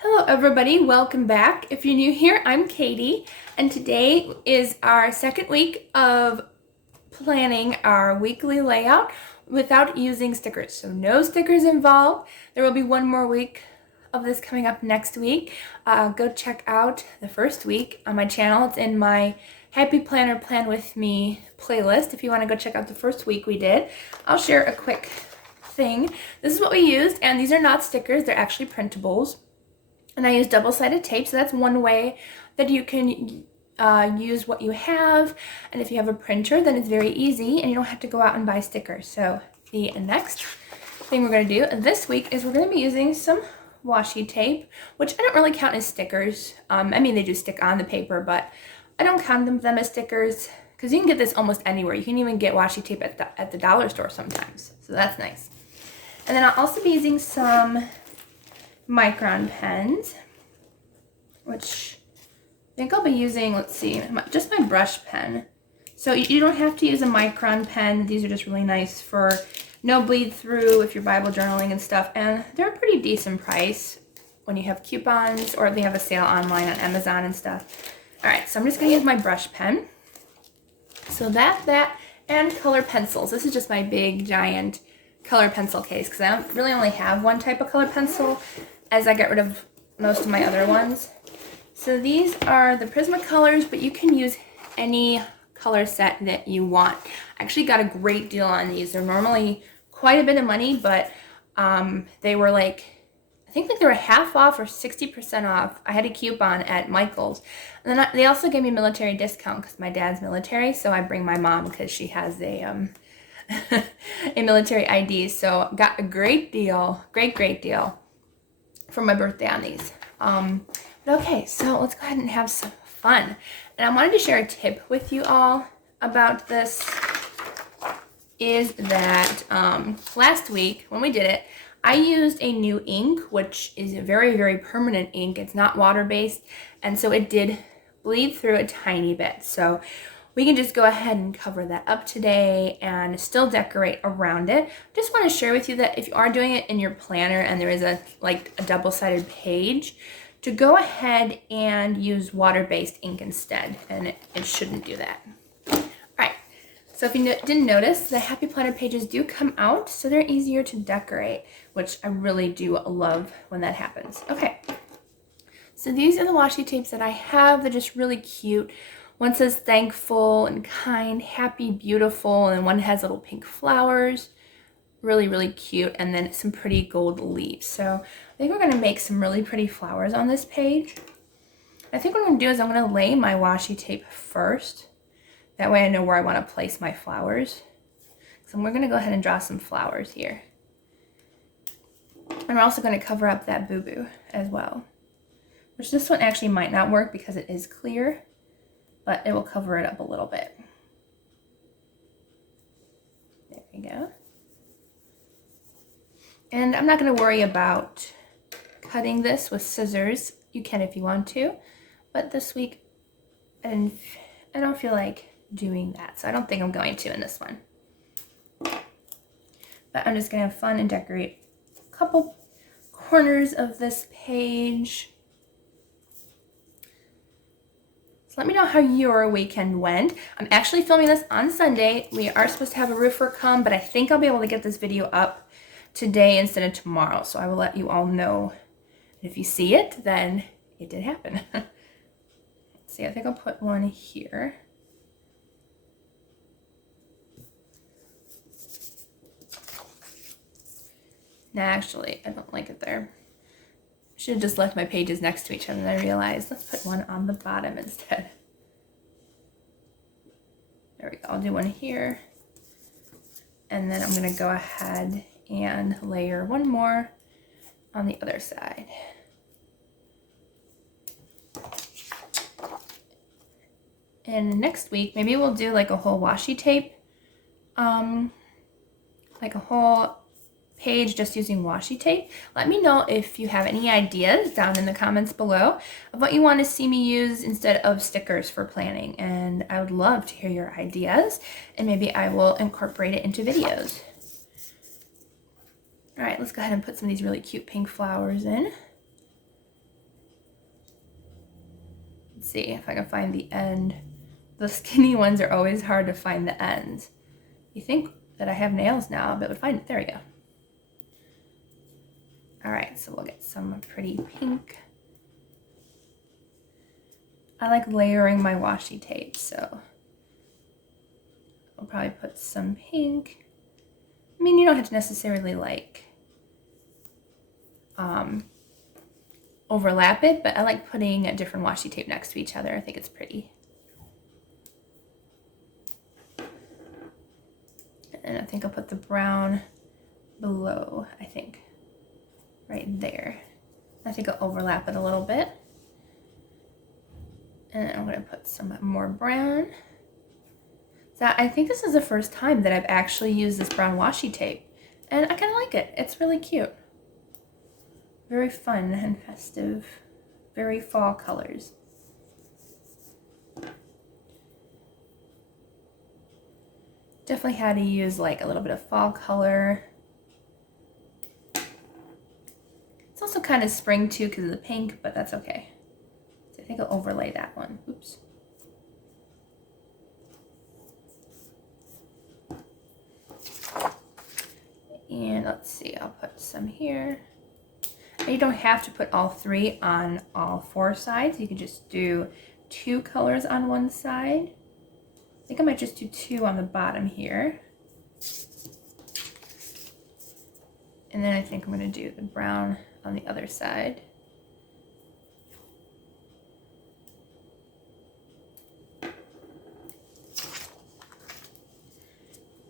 Hello everybody, welcome back. If you're new here, I'm Katie, and today is our second week of planning our weekly layout without using stickers. So no stickers involved. There will be one more week of this coming up next week. Go check out the first week on my channel. It's in my Happy Planner Plan With Me playlist. If you want to go check out the first week we did, I'll share a quick thing. This is what we used, and these are not stickers, they're actually printables. And I use double-sided tape, so that's one way that you can use what you have. And if you have a printer, then it's very easy and you don't have to go out and buy stickers. So the next thing we're going to do this week is we're going to be using some washi tape, which I don't really count as stickers. I mean, they do stick on the paper, but I don't count them as stickers because you can get this almost anywhere. You can even get washi tape at the dollar store sometimes, so that's nice. And then I'll also be using some Micron pens, which I think I'll be using, let's see, just my brush pen. So you don't have to use a Micron pen. These are just really nice for no bleed through if you're Bible journaling and stuff, and they're a pretty decent price when you have coupons or they have a sale online on Amazon and stuff. All right, so I'm just gonna use my brush pen. So that, and color pencils. This is just my big, giant color pencil case because I don't really only have one type of color pencil as I get rid of most of my other ones. So these are the Prismacolors, but you can use any color set that you want. I actually got a great deal on these. They're normally quite a bit of money, but they were like, I think like they were half off or 60% off. I had a coupon at Michael's. And then they also gave me a military discount because my dad's military, so I bring my mom because she has a a military ID. So got a great deal, great deal for my birthday on these. But okay, so let's go ahead and have some fun. And I wanted to share a tip with you all about this, is that last week when we did it, I used a new ink, which is a very permanent ink. It's not water-based, and so it did bleed through a tiny bit. So we can just go ahead and cover that up today and still decorate around it. Just want to share with you that if you are doing it in your planner and there is a double-sided page, to go ahead and use water-based ink instead, and it shouldn't do that. All right, so if you didn't notice, the Happy Planner pages do come out, so they're easier to decorate, which I really do love when that happens. Okay, so these are the washi tapes that I have. They're just really cute. One says thankful and kind, happy, beautiful, and one has little pink flowers. Really cute, and then some pretty gold leaves. So I think we're going to make some really pretty flowers on this page. I think what I'm going to do is I'm going to lay my washi tape first. That way I know where I want to place my flowers. So we're going to go ahead and draw some flowers here. And we're also going to cover up that boo-boo as well. Which this one actually might not work because it is clear, but it will cover it up a little bit. There we go. And I'm not going to worry about cutting this with scissors. You can if you want to, but this week I don't feel like doing that, so I don't think I'm going to in this one. But I'm just going to have fun and decorate a couple corners of this page. Let me know how your weekend went. I'm actually filming this on Sunday. We are supposed to have a roofer come, but I think I'll be able to get this video up today instead of tomorrow. So I will let you all know. And if you see it, then it did happen. Let's see, I think I'll put one here. Nah, actually, I don't like it there. Should have just left my pages next to each other, and I realized let's put one on the bottom instead. There we go. I'll do one here. And then I'm going to go ahead and layer one more on the other side. And next week, maybe we'll do like a whole washi tape, like a whole page just using washi tape. Let me know if you have any ideas down in the comments below of what you want to see me use instead of stickers for planning, and I would love to hear your ideas, and maybe I will incorporate it into videos. All right, let's go ahead and put some of these really cute pink flowers in. Let's see if I can find the end. The skinny ones are always hard to find the ends. You think that I have nails now, but would find it. There we go. All right, so we'll get some pretty pink. I like layering my washi tape, so I'll probably put some pink. I mean, you don't have to necessarily like overlap it, but I like putting a different washi tape next to each other. I think it's pretty. And I think I'll put the brown below, I think, right there. I think I'll overlap it a little bit. And I'm gonna put some more brown. So I think this is the first time that I've actually used this brown washi tape, and I kind of like it. It's really cute. Very fun and festive, very fall colors. Definitely had to use like a little bit of fall color. It's also kind of spring too because of the pink, but that's okay. So I think I'll overlay that one. Oops. And let's see, I'll put some here. And you don't have to put all three on all four sides. You can just do 2 colors on one side. I think I might just do 2 on the bottom here. And then I think I'm going to do the brown on the other side.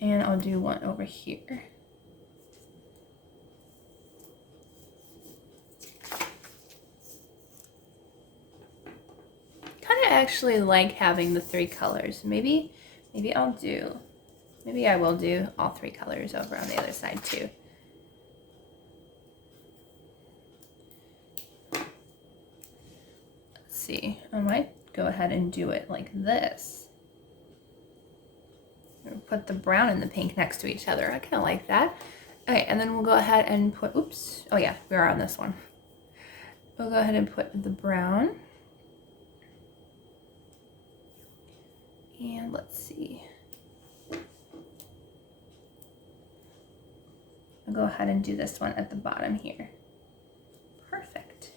And I'll do one over here. Actually like having the 3 colors. Maybe I will do all 3 colors over on the other side too. Let's see, I might go ahead and do it like this. Put the brown and the pink next to each other. I kind of like that. Okay, and then we'll go ahead and put, oops, oh yeah, we are on this one. We'll go ahead and put the brown. And let's see. I'll go ahead and do this one at the bottom here. Perfect.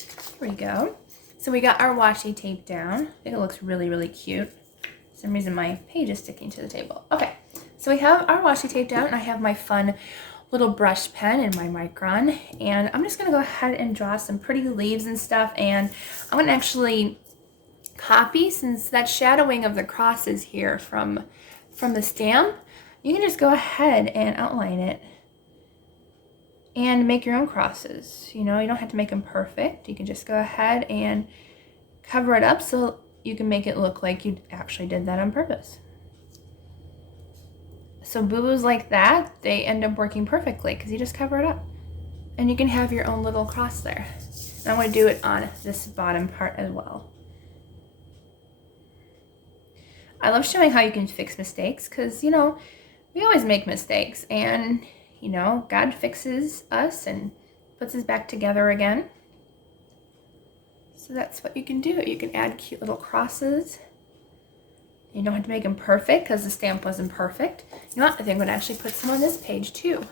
Here we go. So we got our washi tape down. I think it looks really, really cute. For some reason my page is sticking to the table. Okay, so we have our washi tape down, and I have my fun little brush pen in my Micron. And I'm just gonna go ahead and draw some pretty leaves and stuff. And I'm gonna actually copy, since that shadowing of the crosses here from the stamp, you can just go ahead and outline it and make your own crosses. You know, you don't have to make them perfect. You can just go ahead and cover it up so you can make it look like you actually did that on purpose. So boo-boos like that, they end up working perfectly because you just cover it up. And you can have your own little cross there. And I'm going to do it on this bottom part as well. I love showing how you can fix mistakes because, you know, we always make mistakes, and, you know, God fixes us and puts us back together again. So that's what you can do. You can add cute little crosses. You don't have to make them perfect because the stamp wasn't perfect. You know what? I think I'm going to actually put some on this page too.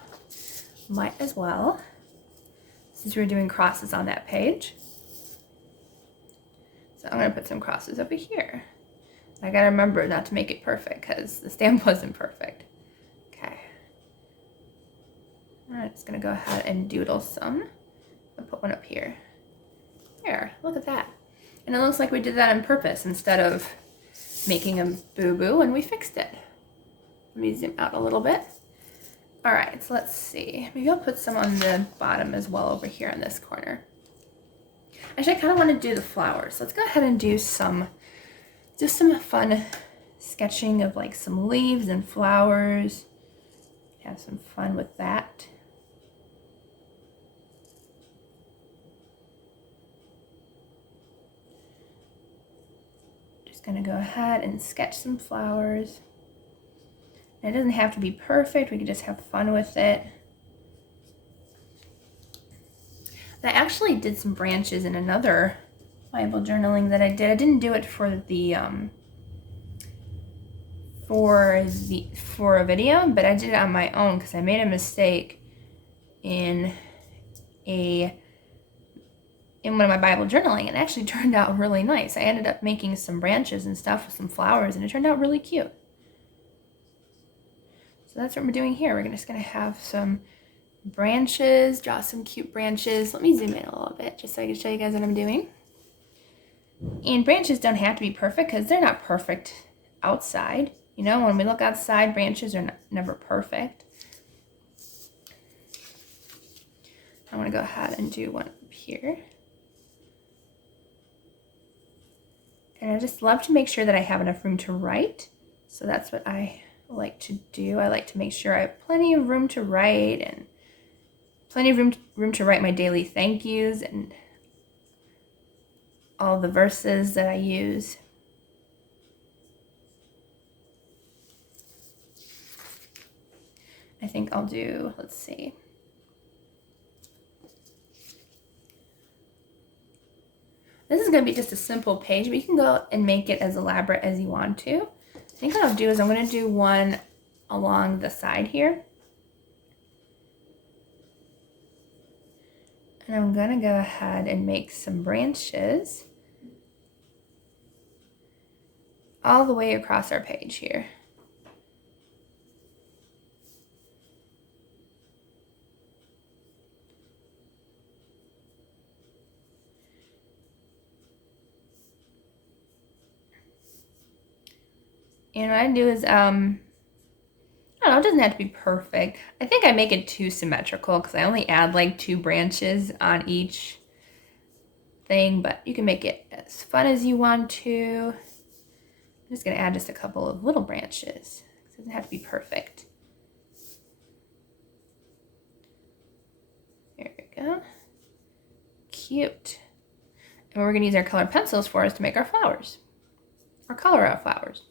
Might as well, since we're doing crosses on that page. So I'm going to put some crosses over here. I gotta remember not to make it perfect because the stamp wasn't perfect. Okay. I'm just gonna go ahead and doodle some. I'll put one up here. There, look at that. And it looks like we did that on purpose instead of making a boo-boo, and we fixed it. Let me zoom out a little bit. All right, so let's see. Maybe I'll put some on the bottom as well over here in this corner. Actually, I kind of want to do the flowers. Let's go ahead and do just some fun sketching of like some leaves and flowers. Have some fun with that. Just gonna go ahead and sketch some flowers. And it doesn't have to be perfect, we can just have fun with it. I actually did some branches in another Bible journaling that I did. I didn't do it for a video, but I did it on my own because I made a mistake in one of my Bible journaling. It actually turned out really nice. I ended up making some branches and stuff with some flowers, and it turned out really cute. So that's what we're doing here. We're just gonna have some branches, draw some cute branches. Let me zoom in a little bit just so I can show you guys what I'm doing. And branches don't have to be perfect because they're not perfect outside. You know, when we look outside, branches are never perfect. I want to go ahead and do one up here. And I just love to make sure that I have enough room to write. So that's what I like to do. I like to make sure I have plenty of room to write and plenty of room to write my daily thank yous and all the verses that I use. I think I'll do, let's see. This is going to be just a simple page, but you can go and make it as elaborate as you want to. I think what I'll do is I'm going to do one along the side here. And I'm going to go ahead and make some branches all the way across our page here. And what I do is, I don't know, it doesn't have to be perfect. I think I make it too symmetrical because I only add like 2 branches on each thing, but you can make it as fun as you want to. I'm just going to add just a couple of little branches. It doesn't have to be perfect. There we go. Cute. And what we're going to use our colored pencils for is to make our flowers, or color our flowers.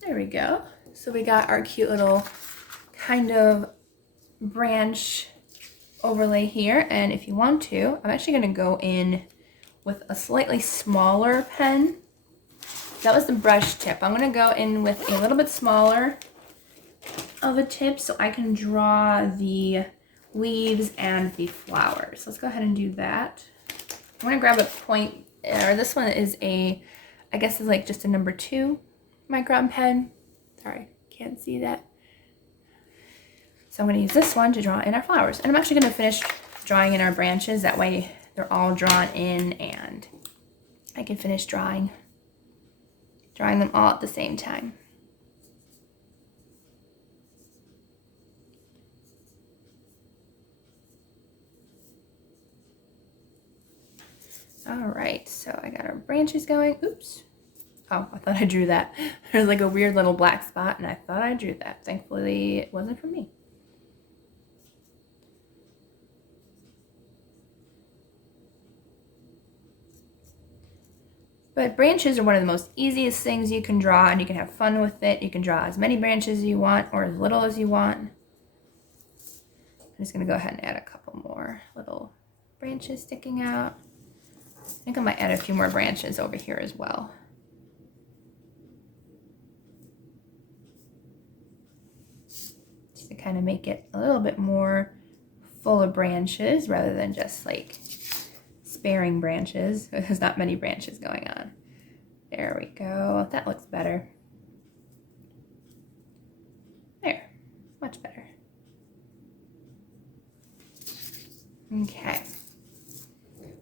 There we go. So we got our cute little kind of branch overlay here. And if you want to, I'm actually going to go in with a slightly smaller pen. That was the brush tip. I'm going to go in with a little bit smaller of a tip so I can draw the leaves and the flowers. Let's go ahead and do that. I'm going to grab a point, or this one is I guess it's like just a number 2 Micron pen. Sorry, can't see that. So I'm going to use this one to draw in our flowers. And I'm actually going to finish drawing in our branches. That way they're all drawn in and I can finish drawing them all at the same time. All right, so I got our branches going. Oops. Oh, I thought I drew that. There's like a weird little black spot, and I thought I drew that. Thankfully, it wasn't for me. But branches are one of the most easiest things you can draw, and you can have fun with it. You can draw as many branches as you want, or as little as you want. I'm just going to go ahead and add a couple more little branches sticking out. I think I might add a few more branches over here as well. To kind of make it a little bit more full of branches rather than just like sparing branches. There's not many branches going on. There we go. That looks better. There, much better. Okay.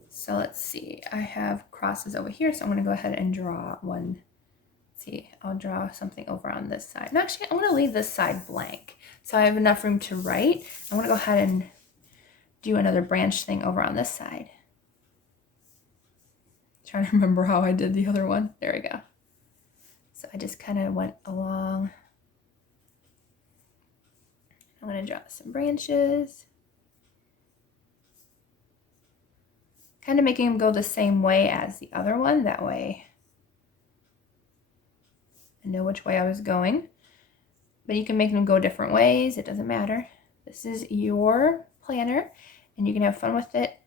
So let's see. I have crosses over here, so I'm going to go ahead and draw one. Let's see, I'll draw something over on this side. And actually, I'm going to leave this side blank. So I have enough room to write. I'm going to go ahead and do another branch thing over on this side. Trying to remember how I did the other one. There we go. So I just kind of went along. I'm going to draw some branches. Kind of making them go the same way as the other one. That way I know which way I was going. But you can make them go different ways. It doesn't matter. This is your planner, and you can have fun with it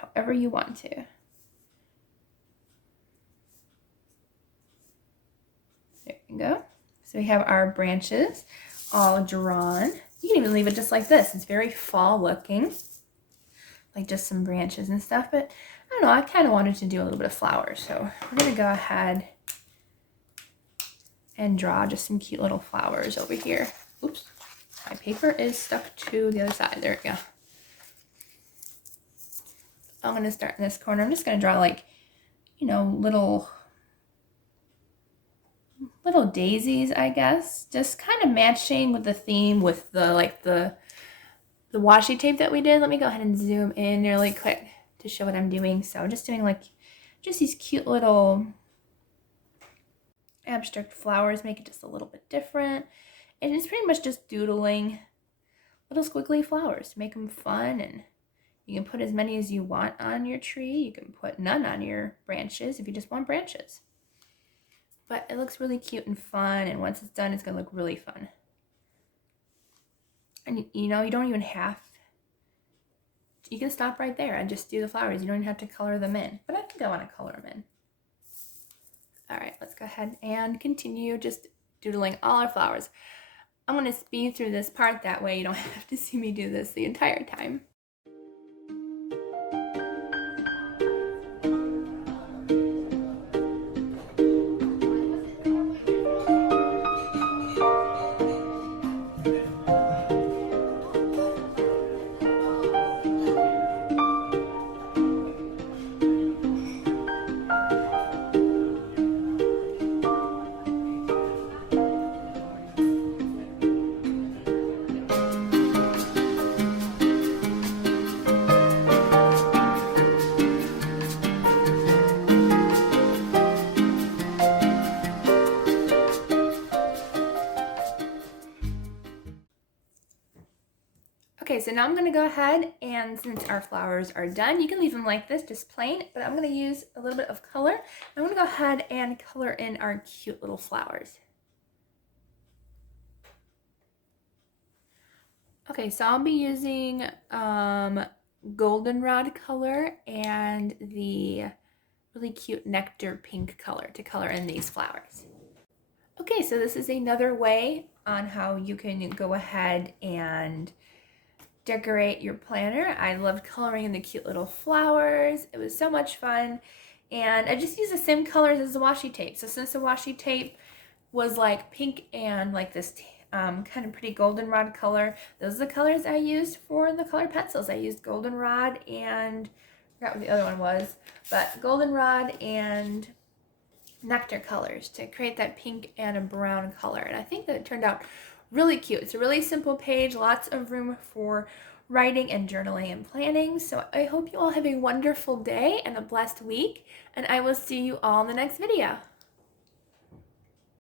however you want to. There you go. So we have our branches all drawn. You can even leave it just like this. It's very fall looking, like just some branches and stuff, but I don't know, I kind of wanted to do a little bit of flowers, so we're gonna go ahead and draw just some cute little flowers over here. Oops, my paper is stuck to the other side. There we go. I'm gonna start in this corner. I'm just gonna draw like, you know, little daisies, I guess. Just kind of matching with the theme with the washi tape that we did. Let me go ahead and zoom in really quick to show what I'm doing. So I'm just doing like just these cute little abstract flowers, make it just a little bit different. And it's pretty much just doodling little squiggly flowers to make them fun, and you can put as many as you want on your tree. You can put none on your branches if you just want branches. But it looks really cute and fun, and once it's done, it's gonna look really fun. And you know, you don't even have, you can stop right there and just do the flowers. You don't even have to color them in, but I think I want to color them in. All right, let's go ahead and continue just doodling all our flowers. I'm gonna speed through this part, that way you don't have to see me do this the entire time. Okay, so now I'm gonna go ahead, and since our flowers are done, you can leave them like this, just plain, but I'm gonna use a little bit of color. I'm gonna go ahead and color in our cute little flowers. Okay, so I'll be using goldenrod color and the really cute nectar pink color to color in these flowers. Okay, so this is another way on how you can go ahead and decorate your planner. I loved coloring in the cute little flowers. It was so much fun. And I just used the same colors as the washi tape. So since the washi tape was like pink and like this kind of pretty goldenrod color, those are the colors I used for the colored pencils. I used goldenrod and I forgot what the other one was, but goldenrod and nectar colors to create that pink and a brown color. And I think that it turned out really cute. It's a really simple page, lots of room for writing and journaling and planning. So I hope you all have a wonderful day and a blessed week, and I will see you all in the next video.